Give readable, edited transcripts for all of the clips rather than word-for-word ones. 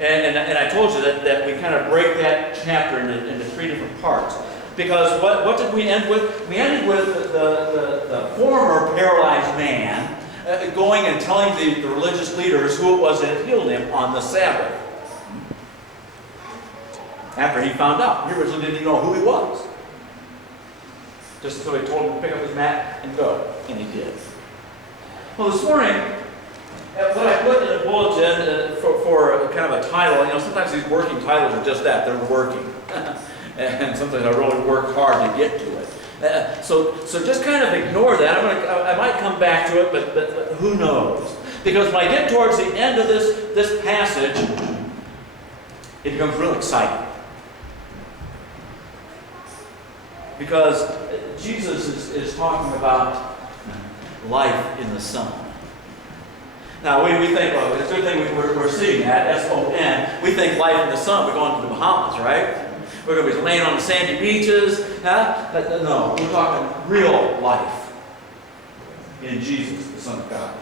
And I told you that we kind of break that chapter into three different parts. Because what did we end with? We ended with the former paralyzed man going and telling the religious leaders who it was that had healed him on the Sabbath. After he found out. He originally didn't even know who he was. Just until he told him to pick up his mat and go. And he did. Well, this morning, what I put in the bulletin for kind of a title, sometimes these working titles are just that. They're working. And sometimes I really work hard to get to it. So just kind of ignore that. I might come back to it, but who knows? Because when I get towards the end of this passage, it becomes real exciting. Because Jesus is talking about life in the sun. Now, we think, well, it's a good thing we're seeing that, S-O-N. We think life in the sun, we're going to the Bahamas, right? We're going to be laying on the sandy beaches. Huh? But no, we're talking real life in Jesus, the Son of God.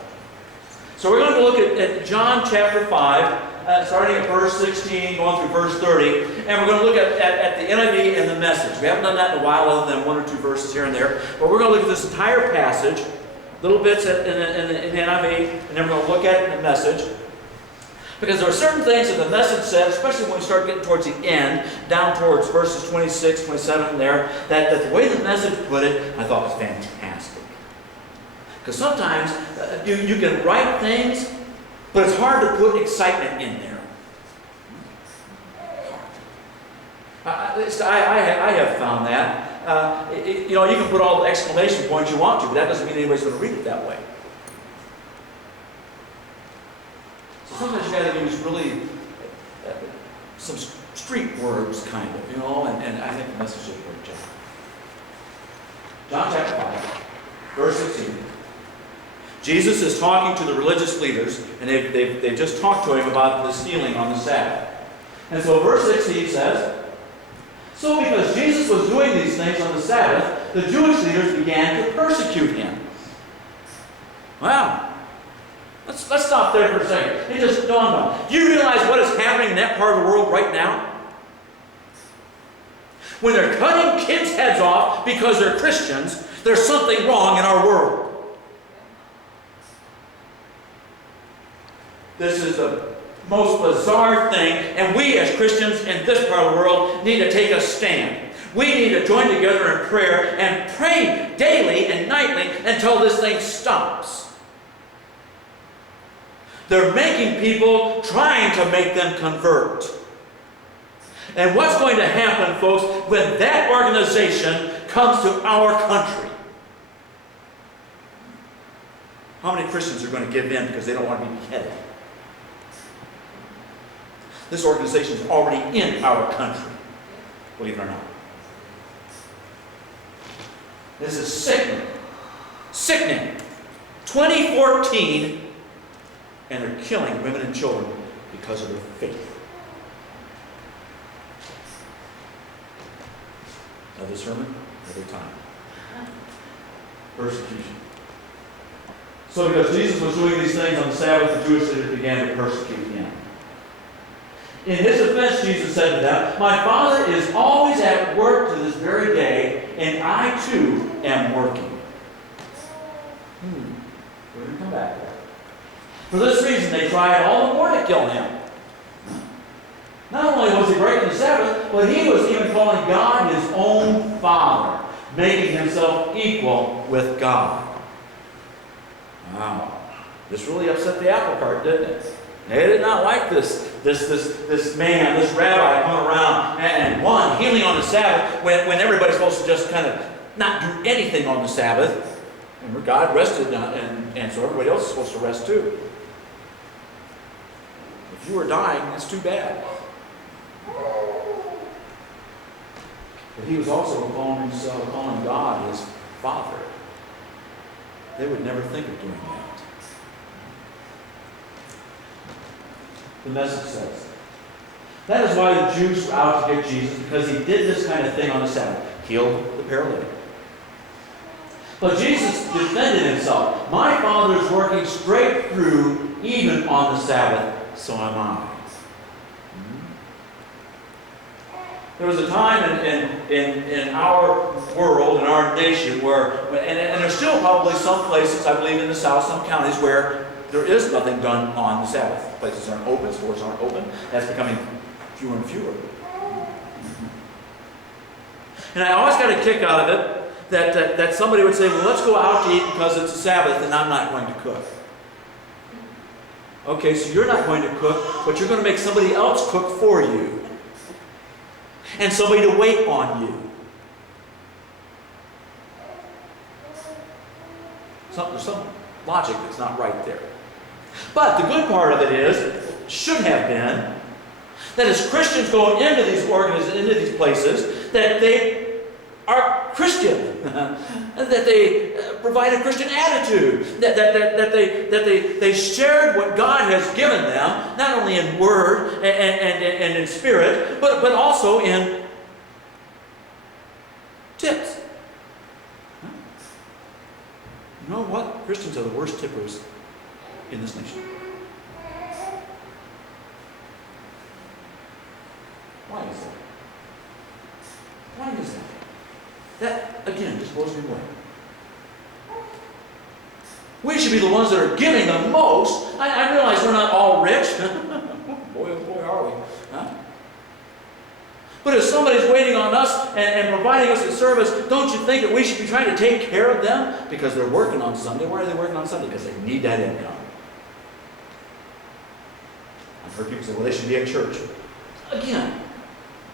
So we're going to look at John chapter 5, starting at verse 16, going through verse 30. And we're going to look at the NIV and the Message. We haven't done that in a while, other than one or two verses here and there. But we're going to look at this entire passage, little bits in the NIV, and then we're going to look at it in the Message. Because there are certain things that the Message says, especially when we start getting towards the end, down towards verses 26, 27 there, that the way the Message put it, I thought was fantastic. Because sometimes you can write things, but it's hard to put excitement in there. I have found that. You can put all the exclamation points you want to, but that doesn't mean anybody's going to read it that way. So sometimes you got to use really some street words, kind of, and I think the Message did a great job. John chapter 5, verse 16. Jesus is talking to the religious leaders, and they've just talked to him about this healing on the Sabbath. And so verse 16 says, "So because Jesus was doing these things on the Sabbath, the Jewish leaders began to persecute him." Wow. Let's stop there for a second. It just dawned on me. Do you realize what is happening in that part of the world right now? When they're cutting kids' heads off because they're Christians, there's something wrong in our world. This is the most bizarre thing, and we as Christians in this part of the world need to take a stand. We need to join together in prayer and pray daily and nightly until this thing stops. They're making people, trying to make them convert. And what's going to happen, folks, when that organization comes to our country? How many Christians are going to give in because they don't want to be beheaded? This organization is already in our country, believe it or not. This is sickening. Sickening. 2014, and they're killing women and children because of their faith. Another sermon, another time. Persecution. So because Jesus was doing these things on the Sabbath, the Jewish leaders began to persecute him. In his defense, Jesus said to them, "My Father is always at work to this very day, and I too am working." We're going to come back there. For this reason, they tried all the more to kill him. Not only was he breaking the Sabbath, but he was even calling God his own Father, making himself equal with God. Wow. This really upset the apple cart, didn't it? They did not like this man, this rabbi going around and healing on the Sabbath when everybody's supposed to just kind of not do anything on the Sabbath. Remember, God rested, and so everybody else is supposed to rest too. If you were dying, that's too bad. But he was also calling God his Father. They would never think of doing that. The Message says, that is why the Jews were out to get Jesus, because he did this kind of thing on the Sabbath. Healed the paralytic. But Jesus defended himself. "My Father is working straight through even on the Sabbath, so am I." There was a time in our world, in our nation, where, and there's still probably some places, I believe in the South, some counties, where there is nothing done on the Sabbath. Places aren't open, stores aren't open. That's becoming fewer and fewer. And I always got a kick out of it that somebody would say, well, let's go out to eat because it's a Sabbath and I'm not going to cook. Okay, so you're not going to cook, but you're going to make somebody else cook for you. And somebody to wait on you. There's some logic that's not right there. But the good part of it is, should have been, that as Christians going into these into these places, that they are Christian, that they provide a Christian attitude, that they shared what God has given them, not only in word and in spirit, but also in tips. You know what? Christians are the worst tippers in this nation. Why is that? Why is that? That, again, just blows me away. We should be the ones that are giving the most. I realize we're not all rich. Boy, oh boy, are we. Huh? But if somebody's waiting on us and providing us a service, don't you think that we should be trying to take care of them? Because they're working on Sunday. Why are they working on Sunday? Because they need that income. I've heard people say, well, they should be at church. Again,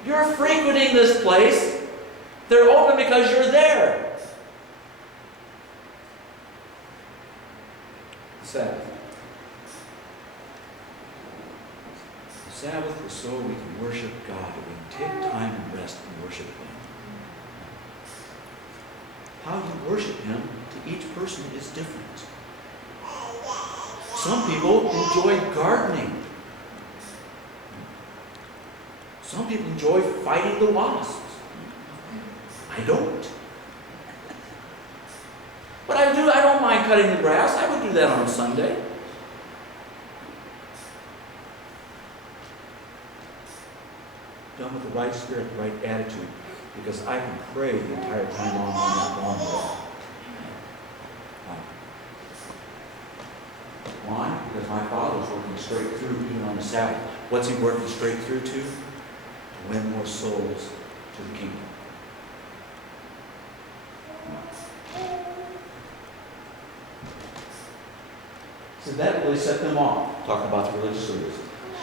you're frequenting this place. They're open because you're there. The Sabbath. The Sabbath is so we can worship God, that we can take time and rest and worship Him. How you worship Him to each person is different. Some people enjoy gardening. Some people enjoy fighting the wasps. I don't. But I don't mind cutting the grass. I would do that on a Sunday. Done with the right spirit, the right attitude, because I can pray the entire time on that lawnmower. Why? Because my Father's working straight through even on the Sabbath. What's He working straight through to? To win more souls to the kingdom. So that really set them off, talking about the religious leaders.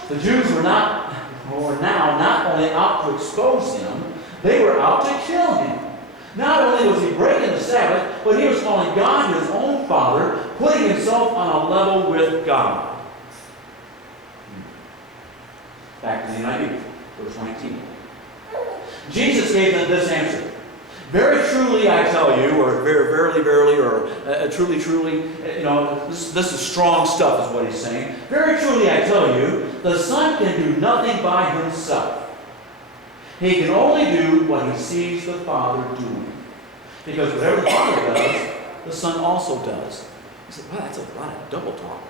The Jews were now not only out to expose Him, they were out to kill Him. Not only was He breaking the Sabbath, but He was calling God His own Father, putting Himself on a level with God. Back to the NIV, verse 19. Jesus gave them this answer. Very truly I tell you, or verily, verily, or truly, truly, this is strong stuff is what He's saying. Very truly I tell you, the Son can do nothing by Himself. He can only do what He sees the Father doing. Because whatever the Father does, the Son also does. He said, wow, that's a lot of double talk.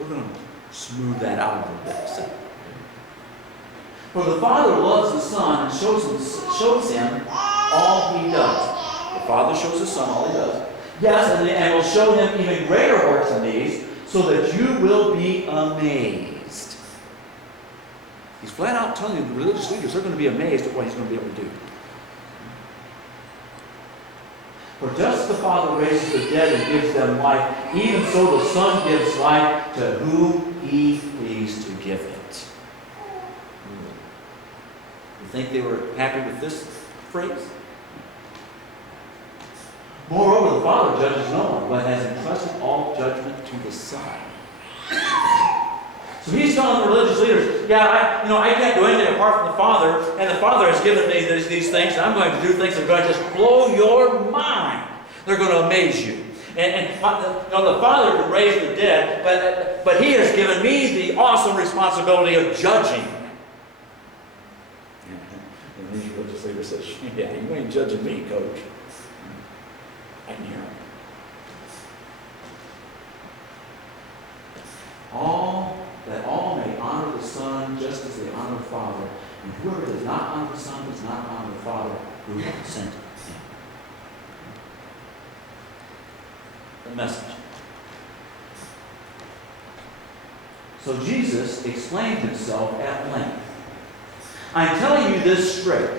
We're going to smooth that out a little bit. For the Father loves the Son and shows Him all He does. The Father shows the Son all He does. Yes, and will show Him even greater works than these, so that you will be amazed. He's flat out telling you, the religious leaders, they're going to be amazed at what He's going to be able to do. For just as the Father raises the dead and gives them life, even so the Son gives life to whom He pleased to give it. You think they were happy with this phrase? Moreover, the Father judges no one, but has entrusted all judgment to the Son. So He's telling the religious leaders, I can't do anything apart from the Father, and the Father has given me these things, and I'm going to do things that are going to just blow your mind. They're going to amaze you. And the Father can raise the dead, but He has given me the awesome responsibility of judging. And the religious leader says, yeah, you ain't judging me, coach. I can hear him. All Son just as they honor the Father. And whoever does not honor the Son does not honor the Father who sent him. The message. So Jesus explained himself at length. I'm telling you this straight.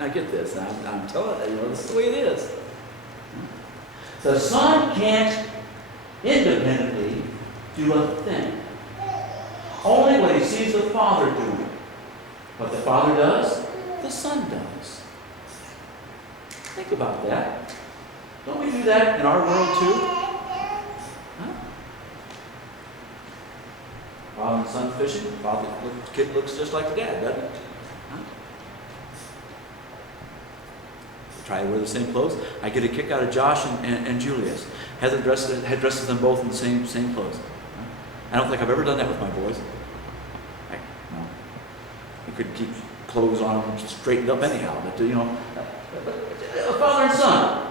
I get this. I'm telling you, this is the way it is. The Son can't independently do a thing. Only what he sees the Father doing. What the Father does, the Son does. Think about that. Don't we do that in our world too? Huh? Father and son fishing. The kid looks just like the dad, doesn't it? Huh? Try to wear the same clothes. I get a kick out of Josh and Julius. Heather dresses them both in the same clothes. Huh? I don't think I've ever done that with my boys. No. You couldn't keep clothes on them straightened up anyhow. But father and son.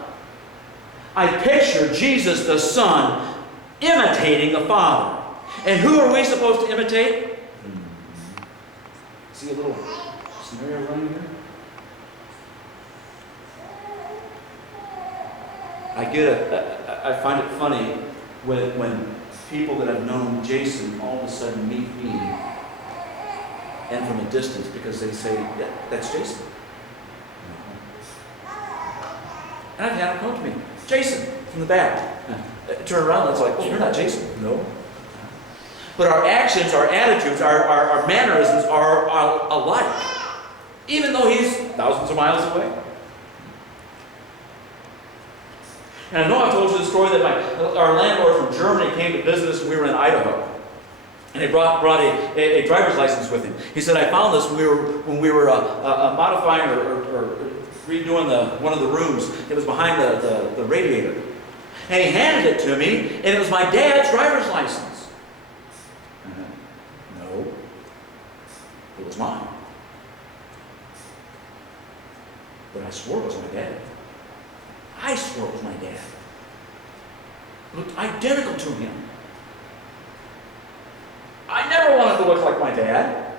I picture Jesus the Son imitating the Father. And who are we supposed to imitate? See a little scenario running here? I find it funny when people that have known Jason all of a sudden meet me and from a distance because they say, yeah, that's Jason. And I've had him come to me, Jason, from the back. Turn around and it's like, oh, you're not Jason. No. But our actions, our attitudes, our mannerisms are alike. Even though he's thousands of miles away. And I know I've told you the story that our landlord from Germany came to business when we were in Idaho. And he brought a driver's license with him. He said, I found this when we were modifying or redoing one of the rooms. It was behind the radiator. And he handed it to me, and it was my dad's driver's license. No, it was mine. But I swore it was my dad. I swore it was my dad. It looked identical to him. I never wanted to look like my dad.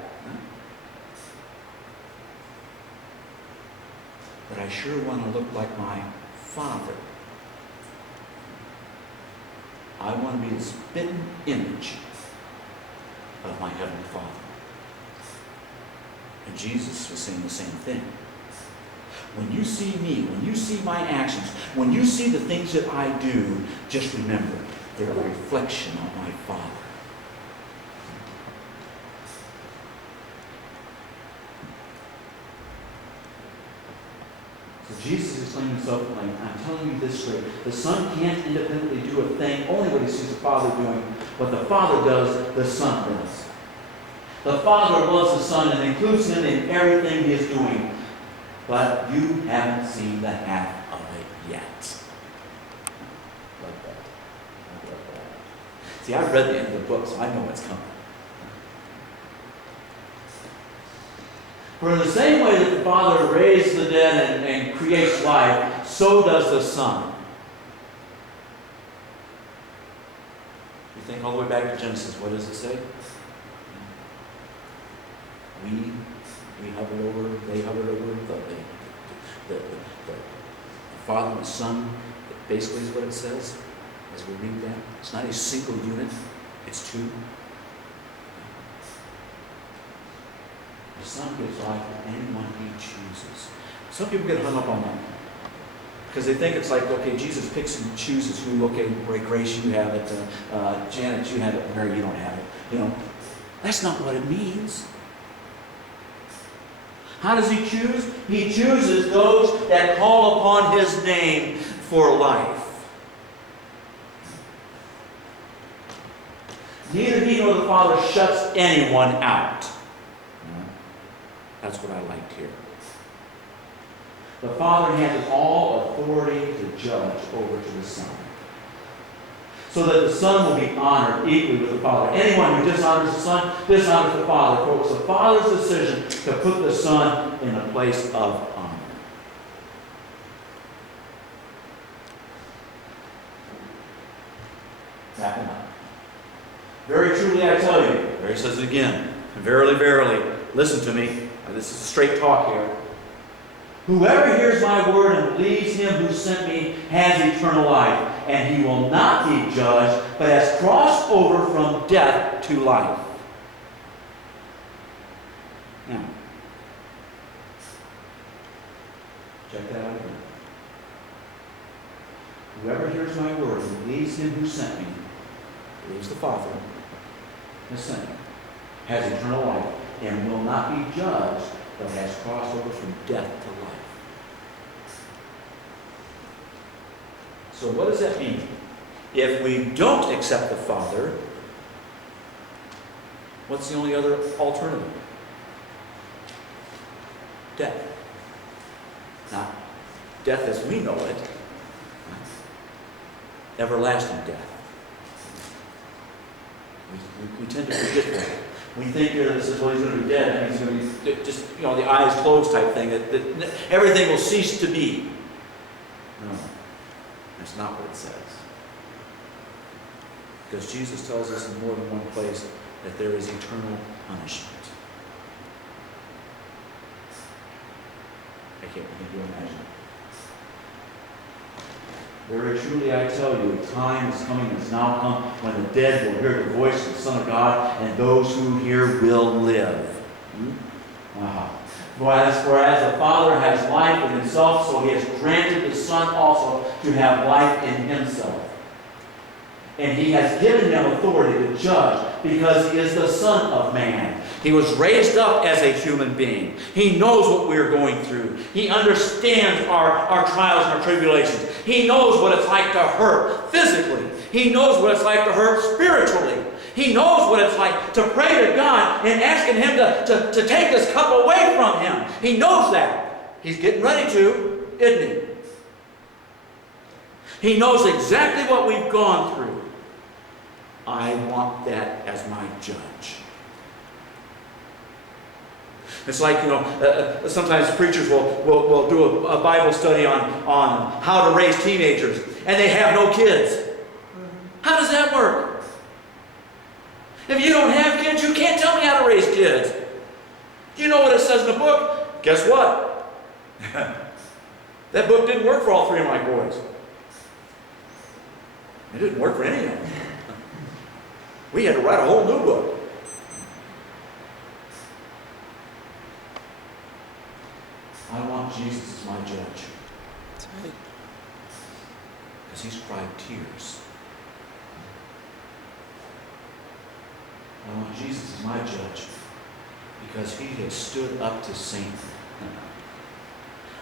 But I sure want to look like my father. I want to be the spitting image of my Heavenly Father. And Jesus was saying the same thing. When you see me, when you see my actions, when you see the things that I do, just remember, they're a reflection of my Father. So Jesus explained himself like, I'm telling you this straight. The Son can't independently do a thing, only what he sees the Father doing. What the Father does, the Son does. The Father loves the Son and includes him in everything he is doing. But you haven't seen the half of it yet. Like that. I love that. See, I've read the end of the book, so I know what's coming. For in the same way that the Father raised the dead and creates life, so does the Son. You think all the way back to Genesis, what does it say? We hovered over, they hovered over the Father and the Son. Basically is what it says as we read that. It's not a single unit, it's two. The Son gives life to anyone he chooses. Some people get hung up on that because they think it's like, okay, Jesus picks and chooses who, okay, Grace, you have it, Janet, you have it, Mary, you don't have it. That's not what it means. How does he choose? He chooses those that call upon his name for life. Neither he nor the Father shuts anyone out. That's what I liked here. The Father handed all authority to judge over to the Son, so that the Son will be honored equally with the Father. Anyone who dishonors the Son dishonors the Father, for it was the Father's decision to put the Son in a place of honor. Wrapping up. Very truly I tell you, there he says it again, verily, verily, listen to me. This is straight talk here. Whoever hears my word and believes him who sent me has eternal life, and he will not be judged, but has crossed over from death to life. Now, check that out again. Whoever hears my word and believes him who sent me, believes the Father, has sent me, has eternal life, and will not be judged, but has crossed over from death to life. So what does that mean? If we don't accept the Father, what's the only other alternative? Death. Not death as we know it. Everlasting death. We tend to forget that. We think here that this is, well, he's going to be dead, and he's going to be just, the eyes closed type thing, that everything will cease to be. No, that's not what it says. Because Jesus tells us in more than one place that there is eternal punishment. I can't begin to imagine it. Very truly I tell you, a time is coming and has now come when the dead will hear the voice of the Son of God, and those who hear will live. Wow. Whereas the Father has life in himself, so he has granted the Son also to have life in himself. And he has given him authority to judge, because he is the Son of Man. He was raised up as a human being. He knows what we are going through. He understands our trials and our tribulations. He knows what it's like to hurt physically. He knows what it's like to hurt spiritually. He knows what it's like to pray to God and asking him to take this cup away from him. He knows that. He's getting ready to, isn't he? He knows exactly what we've gone through. I want that as my judge. It's like, sometimes preachers will do a Bible study on how to raise teenagers, and they have no kids. How does that work? If you don't have kids, you can't tell me how to raise kids. You know what it says in the book? Guess what? That book didn't work for all three of my boys. It didn't work for any of them. We had to write a whole new book. I want Jesus as my judge. That's right. Because he's cried tears. I want Jesus as my judge because he has stood up to Satan.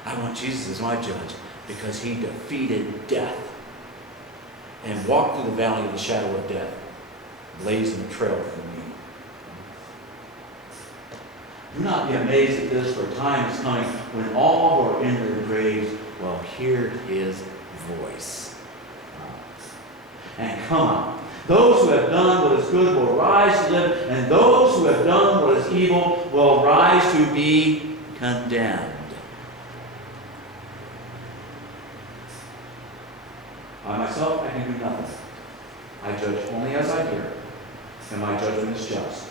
I want Jesus as my judge because he defeated death and walked through the valley of the shadow of death, blazing a trail for me. Do not be amazed at this, for a time is coming when all who are in their graves will hear his voice. And come on. Those who have done what is good will rise to live, and those who have done what is evil will rise to be condemned. I myself, I can do nothing. I judge only as I hear, and my judgment is just.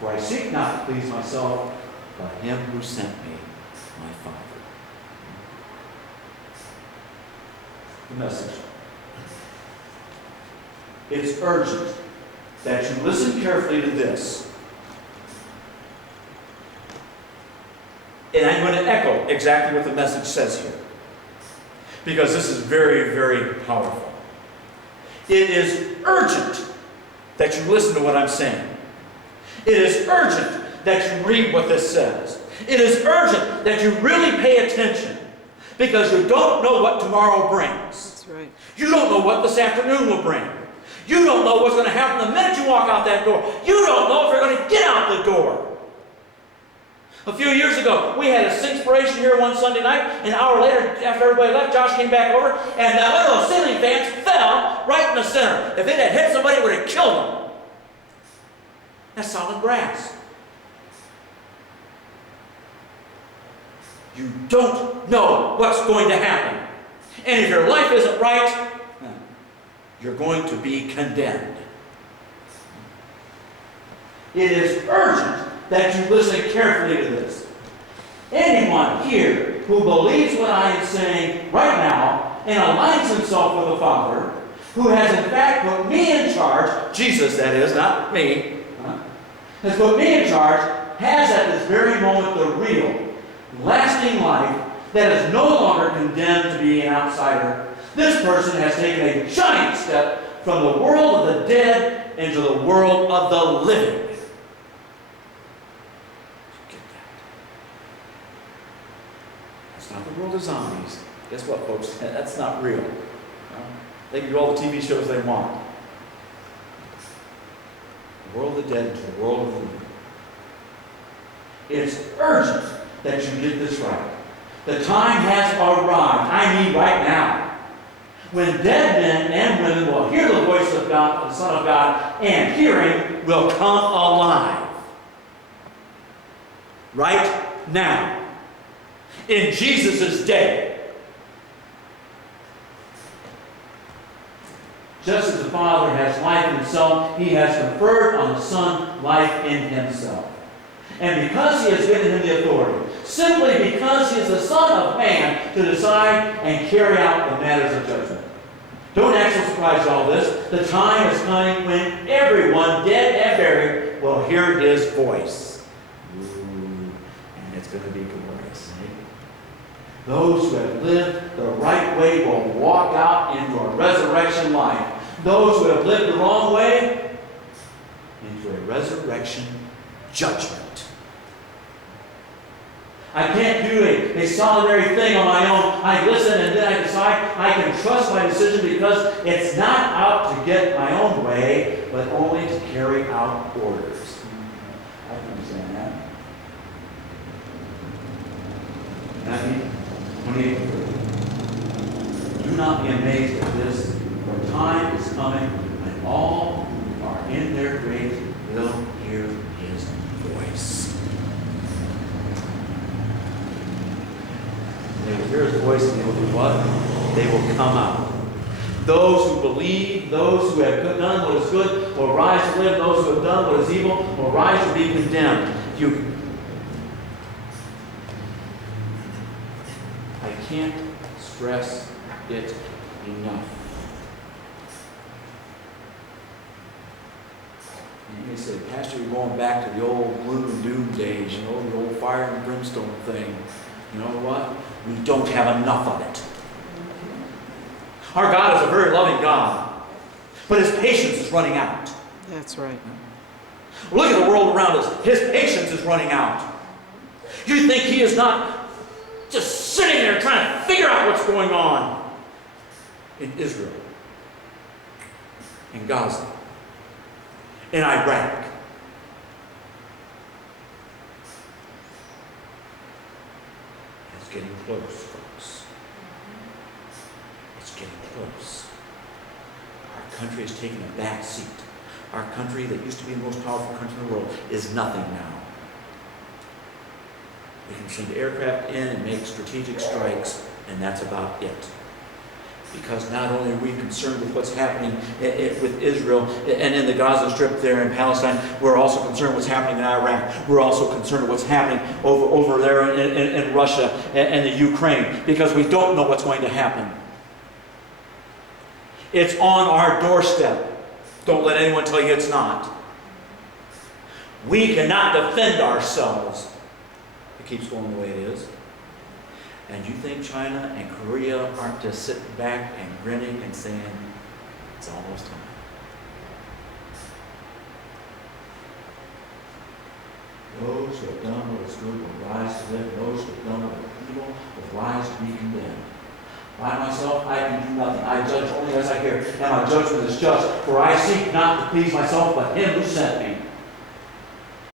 For I seek not to please myself, but him who sent me, my Father. The message. It's urgent that you listen carefully to this. And I'm going to echo exactly what the message says here, because this is very, very powerful. It is urgent that you listen to what I'm saying. It is urgent that you read what this says. It is urgent that you really pay attention, because you don't know what tomorrow brings. That's right. You don't know what this afternoon will bring. You don't know what's going to happen the minute you walk out that door. You don't know if you're going to get out the door. A few years ago, we had a Singspiration here one Sunday night. An hour later, after everybody left, Josh came back over, and one of those ceiling fans fell right in the center. If it had hit somebody, it would have killed them. That's solid brass. You don't know what's going to happen. And if your life isn't right, you're going to be condemned. It is urgent that you listen carefully to this. Anyone here who believes what I am saying right now and aligns himself with the Father, who has in fact put me in charge, Jesus that is, not me, has put me in charge, has at this very moment the real, lasting life that is no longer condemned to be an outsider. This person has taken a giant step from the world of the dead into the world of the living. Get that? That's not the world of zombies. Guess what, folks? That's not real. They can do all the TV shows they want. The world of the dead into the world of the living. It's urgent that you get this right. The time has arrived. I mean right now. When dead men and women will hear the voice of God, the Son of God, and hearing will come alive. Right now. In Jesus' day. Just as the Father has life in himself, he has conferred on the Son life in himself. And because he has given him the authority, simply because he is the Son of Man, to decide and carry out the matters of judgment. Don't act so surprised at all this. The time is coming when everyone, dead and buried, will hear his voice. Ooh, and it's going to be glorious. Eh? Those who have lived the right way will walk out into a resurrection life. Those who have lived the wrong way, into a resurrection judgment. I can't do a solitary thing on my own. I listen and then I decide. I can trust my decision because it's not out to get my own way, but only to carry out orders. I can understand that. Matthew 28:30. Do not be amazed at this, for time is coming when all who are in their graves will hear his voice. They will hear his voice and they will do what? They will come out. Those who believe, those who have done what is good will rise to live. Those who have done what is evil will rise to be condemned. I can't stress it enough. And you say, Pastor, you're going back to the old gloom and doom days, the old fire and brimstone thing. You know what? We don't have enough of it. Our God is a very loving God, but his patience is running out. That's right. Look at the world around us. His patience is running out. You think he is not just sitting there trying to figure out what's going on in Israel, in Gaza, in Iraq? It's getting close, folks. It's getting close. Our country is taking a back seat. Our country that used to be the most powerful country in the world is nothing now. We can send aircraft in and make strategic strikes, and that's about it. Because not only are we concerned with what's happening with Israel and in the Gaza Strip there in Palestine, we're also concerned with what's happening in Iraq. We're also concerned with what's happening over there in Russia and the Ukraine, because we don't know what's going to happen. It's on our doorstep. Don't let anyone tell you it's not. We cannot defend ourselves. It keeps going the way it is. And you think China and Korea aren't just sitting back and grinning and saying, it's almost time. Those who have done what is good will rise to live. Those who have done what is evil will rise to be condemned. By myself, I can do nothing. I judge only as I hear, and my judgment is just. For I seek not to please myself, but him who sent me.